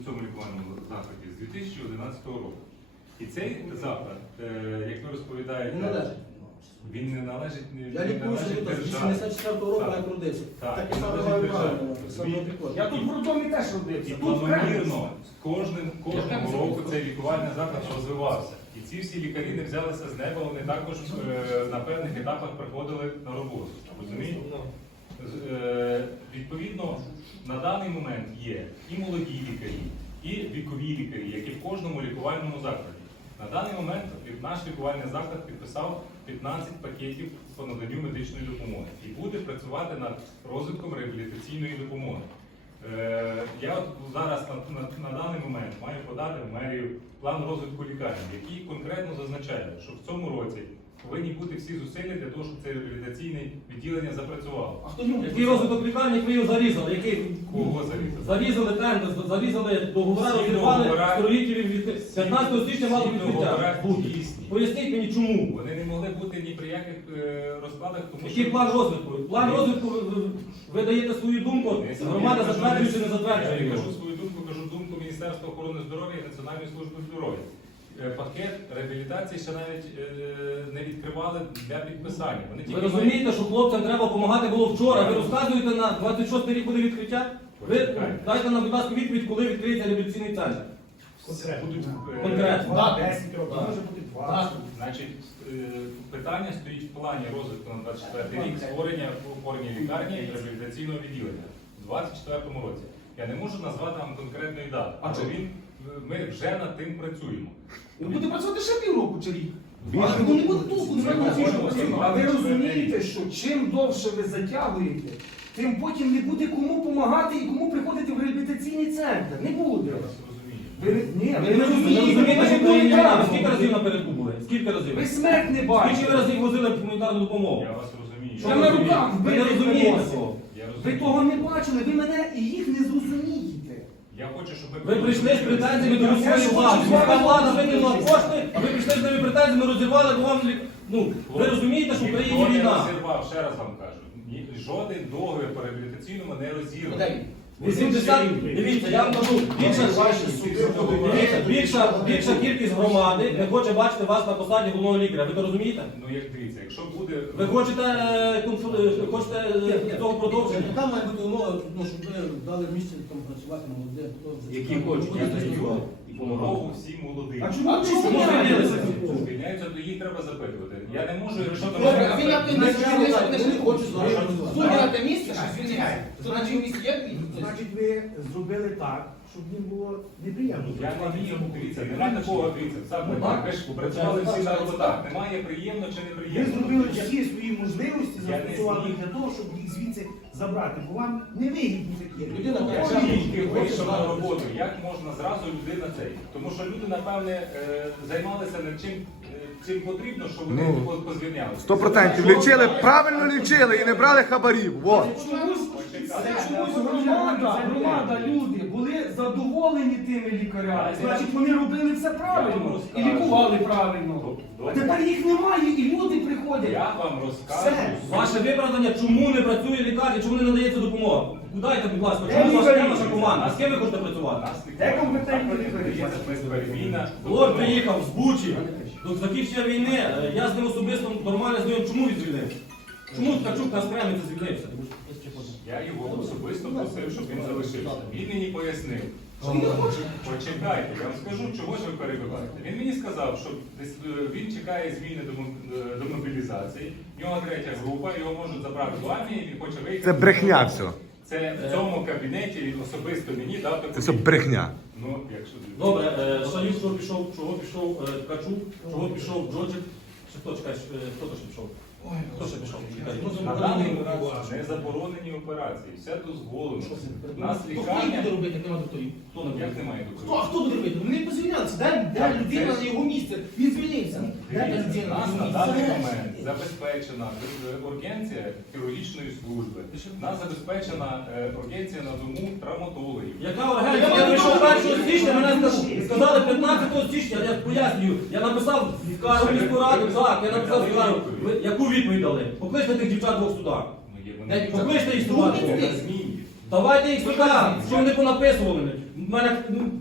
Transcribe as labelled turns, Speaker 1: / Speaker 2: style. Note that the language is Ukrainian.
Speaker 1: в цьому лікувальному закладі з 2011 року. І цей заклад, як ви розповідаєте,
Speaker 2: Не належить.
Speaker 1: він не належить,
Speaker 2: Я лікуюся з
Speaker 1: державі.
Speaker 2: 84-го року, як родився.
Speaker 1: Так,
Speaker 2: Так
Speaker 1: і
Speaker 2: само
Speaker 1: належить
Speaker 2: маю
Speaker 1: державі.
Speaker 2: право.
Speaker 1: Розумієте?
Speaker 3: Я тут в роддомі теж
Speaker 1: І
Speaker 3: родився. Тут
Speaker 1: планомірно кожного року цей лікувальний заклад розвивався. І ці всі лікарі не взялися з неба, вони також на певних етапах приходили на роботу. Розумієте? Відповідно, на даний момент є і молоді лікарі, і вікові лікарі, які в кожному лікувальному закладі. На даний момент наш лікувальний заклад підписав 15 пакетів по наданню медичної допомоги і буде працювати над розвитком реабілітаційної допомоги. Я от зараз на даний момент маю подати в мерію план розвитку лікарні, який конкретно зазначає, що в цьому році повинні бути всі зусилля для того, щоб це реабілітаційне відділення запрацювало.
Speaker 2: А хто йому?
Speaker 4: Який розвиток лікарні, як ви його зарізали?
Speaker 1: Кого зарізали?
Speaker 4: Зарізали тендер, зарізали договори,
Speaker 1: Всі
Speaker 4: розірвали
Speaker 1: договори-
Speaker 4: строїтелів від 15 січня мало
Speaker 1: Всі договори
Speaker 4: відкриття бути.
Speaker 1: дійсні.
Speaker 4: Поясніть мені, чому?
Speaker 1: Вони не могли бути ні при яких розкладах, тому
Speaker 4: Який план розвитку? План розвитку ви даєте свою думку, громада затверджує чи не
Speaker 1: Я
Speaker 4: затверджує
Speaker 1: не
Speaker 4: його?
Speaker 1: кажу свою думку, кажу думку Міністерства охорони здоров'я і Національної служби здоров'я. Пакет реабілітації ще навіть не відкривали для підписання. Вони
Speaker 4: Ви
Speaker 1: тільки
Speaker 4: розумієте, що хлопцям треба допомагати було вчора. Ви розказуєте на 26-й рік буде відкриття? Ви дайте нам, будь ласка, відповідь, коли відкриється реабілітаційний центр.
Speaker 1: будуть,
Speaker 4: Конкретно.
Speaker 3: 10 років, може бути 20.
Speaker 1: Значить, питання стоїть в плані розвитку на 24 рік створення опорні лікарні і реабілітаційного відділення у 2024 році. Я не можу назвати вам конкретної дати,
Speaker 3: А
Speaker 1: але
Speaker 3: чому?
Speaker 1: ми вже над тим працюємо.
Speaker 3: Він буде працювати ще півроку чи рік.
Speaker 5: Більше.
Speaker 3: Але ну, не буде толку, не буде
Speaker 1: Більше.
Speaker 3: толку. А ви розумієте, що чим довше ви затягуєте, тим потім не буде кому допомагати і кому приходити в реабілітаційний центр. Не буде.
Speaker 1: Я вас розумію.
Speaker 3: Ви не, ні, ви не
Speaker 4: Ви
Speaker 3: розумієте,
Speaker 4: розумієте, що
Speaker 3: ви
Speaker 4: Україні
Speaker 3: не
Speaker 4: війна? Ви
Speaker 3: так.
Speaker 4: скільки разів напередку були? Скільки разів?
Speaker 3: Ви смерть не
Speaker 4: Скільки
Speaker 3: бачите.
Speaker 4: ви разів возили гуманітарну допомогу?
Speaker 1: Я вас розумію.
Speaker 3: Я на руках
Speaker 4: Ви не
Speaker 3: вбитих
Speaker 4: розумієте
Speaker 3: виносив.
Speaker 4: цього.
Speaker 1: Я
Speaker 3: Ви
Speaker 1: розумію.
Speaker 3: того не бачили, ви мене і їх не зрозумієте.
Speaker 1: Я хочу, щоб
Speaker 4: Ви прийшли з претензіями до
Speaker 3: Я
Speaker 4: міської
Speaker 3: ж
Speaker 4: влади.
Speaker 3: хочу з вами
Speaker 4: Міська влада
Speaker 3: говорити.
Speaker 4: викинула кошти, а ви прийшли з тими претензіями, розірвали, бо вам... Ну, ви розумієте, що в Україні
Speaker 1: Ніхто не
Speaker 4: війна.
Speaker 1: розірвав, ще раз вам кажу. Жоден договір по реабілітаційному не розірваний.
Speaker 4: 80, дивіться, я вам кажу, більша кількість громади не хоче бачити вас на посаді головного лікаря. Ви то розумієте?
Speaker 1: Ну як дивіться, якщо буде...
Speaker 4: Ви хочете цього продовження?
Speaker 2: Яка має бути умова, ну, щоб ви дали місце там працювати молодим?
Speaker 1: Які хочуть, я даю допомогу всім молодим.
Speaker 3: А чому ви
Speaker 4: Чому
Speaker 3: звільняєтеся?
Speaker 4: звільнилися?
Speaker 1: Звільняються, то їх треба запитувати. Я не можу, якщо до
Speaker 6: Добре, а
Speaker 1: мене...
Speaker 6: він як ти не хочеш
Speaker 1: Що?
Speaker 6: зупиняти місце, що звільняється? То на чому місце є?
Speaker 7: Значить, ви зробили так, щоб їм було неприємно.
Speaker 1: Я не вмію, дивіться, немає такого, дивіться, сам ви ж працювали всі на роботах. Немає приємно чи
Speaker 7: Ви
Speaker 1: неприємно.
Speaker 7: зробили всі свої можливості,
Speaker 1: Я не
Speaker 7: застосували
Speaker 1: зміг.
Speaker 7: для того, щоб їх звідси забрати, бо вам не вигідні такі.
Speaker 2: Людина
Speaker 1: Я
Speaker 2: хоче.
Speaker 1: тільки вийшов на роботу, як можна зразу людина цей? Тому що люди, напевне, займалися над чим потрібно, щоб вони позвільнялися.
Speaker 5: 100% лічили, правильно лічили і не брали хабарів. Вот.
Speaker 3: Чомусь громада, люди були задоволені тими лікарями. Значить, вони робили все правильно і лікували правильно. А тепер їх немає, і люди приходять.
Speaker 1: Я вам розкажу.
Speaker 4: Ваше виправдання, чому не працює лікарня, чому не надається допомога? Дайте, будь ласка, чому ваша команда? А з ким ви хочете працювати?
Speaker 3: Де компетентні лікарі?
Speaker 4: Лорд приїхав з Бучі до закінчення війни. Я з ним особисто нормально знайомий. Чому він звільнився? Чому Ткачук на Скремниці звільнився?
Speaker 1: Я його особисто просив, щоб він залишився. Він мені пояснив. Почекайте, я вам скажу, чого ж ви перебиваєте. Він мені сказав, що він чекає зміни до мобілізації. В нього третя група, його можуть забрати в армію, він хоче вийти.
Speaker 5: Це брехня все.
Speaker 1: Це в цьому кабінеті він особисто мені дав таку.
Speaker 5: Це все брехня.
Speaker 1: Ну, якщо
Speaker 4: Добре, Шалів, чого пішов Ткачук, чого пішов Джоджик? Чи хто, чекай, хто то ще пішов? Хто ще пішов? Чекай.
Speaker 1: на даний момент не заборонені операції, все дозволено. У нас
Speaker 2: Хто
Speaker 1: лікарня,
Speaker 2: буде робити, як нема докторів?
Speaker 4: Хто не
Speaker 1: як
Speaker 4: буде?
Speaker 1: немає
Speaker 2: Хто, а
Speaker 1: докторів.
Speaker 2: хто буде робити? Вони позвільнялися. Де людина на його місце? Він звільнився. Де та
Speaker 1: Дивіться,
Speaker 2: людина
Speaker 1: у нас
Speaker 2: на
Speaker 1: на
Speaker 2: його
Speaker 1: даний
Speaker 2: місце?
Speaker 1: момент забезпечена ургенція хірургічної служби. У нас забезпечена ургенція на дому травматологів.
Speaker 4: Яка організація? Я прийшов 1 січня, мене сказали 15 січня, я пояснюю. Я написав в Кару міську раду, так, я написав в Кару. Яку відповідь дали? Покличте тих дівчат двох сюди.
Speaker 1: Ну, є вони
Speaker 4: Покличте їх
Speaker 1: на
Speaker 4: сюди.
Speaker 1: зміні.
Speaker 4: Давайте їх сюди, що вони понаписували. мене